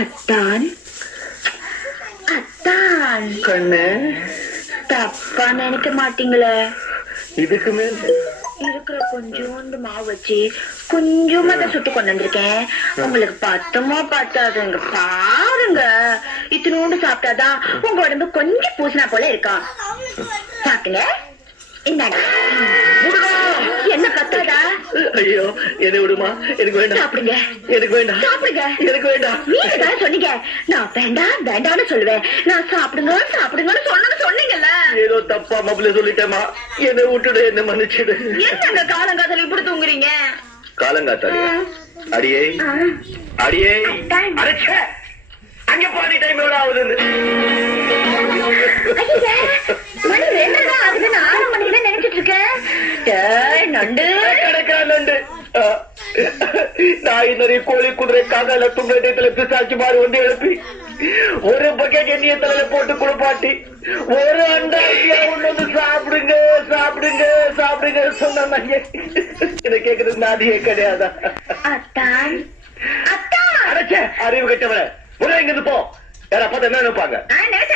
அத்தான் அத்தான் கண்ணு தப்பா நினைக்க மாட்டீங்களே? இதுக்கு மேல இருக்கிற கொஞ்சோண்டு மாவு வச்சு கொஞ்சமா தான் சுட்டு கொண்டு வந்திருக்கேன். உங்களுக்கு பத்தமா பத்தாதுங்க பாருங்க. இத்தினோண்டு சாப்பிட்டாதான் உங்க உடம்பு கொஞ்சம் பூசினா போல இருக்கும். சாப்பிடுங்க. என்னடா என்ன பத்தாதா? ஐயோ என்ன விடுமா, எனக்கு வேண்டாம். சாப்பிடுங்க. எனக்கு வேண்டாம். சாப்பிடுங்க. எனக்கு வேண்டாம். நீங்க தான் சொன்னீங்க நான் வேண்டாம் வேண்டாம்னு சொல்லுவேன். நான் சாப்பிடுங்க சாப்பிடுங்கன்னு சொன்னீங்கல்ல. ஏதோ தப்பா மப்புல சொல்லிட்டேமா, என்ன விட்டுடு, என்ன மன்னிச்சிடு. என்னங்க காலங்காத்தால இப்படி தூங்குறீங்க? காலங்காத்தாலியா? அடியே அடியே அரைச்ச அங்க பாதி டைம் எவ்வளவு ஆகுது? மணி 2 அதுக்கு 6 மணிக்கு நினைச்சிட்டு இருக்கேன். நண்டு கிடக்கிறா நண்டு. நாய் நிறைய கோழி குதிரை காதால துங்கத்துல பிசாச்சு மாதிரி ஒன்று எழுப்பி ஒரு பக்கெட் எண்ணெய தலையில போட்டு குளிப்பாட்டி ஒரு அண்டாக்கியா ஒண்ணு வந்து சாப்பிடுங்க சாப்பிடுங்க சாப்பிடுங்க சொன்ன இதை கேக்குறது நாதியே கிடையாதா? அத்தான் அத்தான் அடைச்ச அறிவு கட்டவர முதல்ல இங்க போ. யாரா பார்த்தா என்ன நினைப்பாங்க?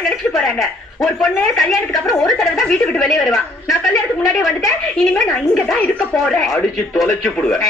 நினைச்சிட்டு போறாங்க. ஒரு பொண்ணு கல்யாணத்துக்கு அப்புறம் ஒரு தடவை தான் வீட்டு விட்டு வெளியே வருவா. நான் கல்யாணத்துக்கு முன்னாடியே வந்துட்டேன். இனிமே நான் இங்கதான் இருக்க போறேன். அடிச்சு தொலைச்சு போடுவேன்.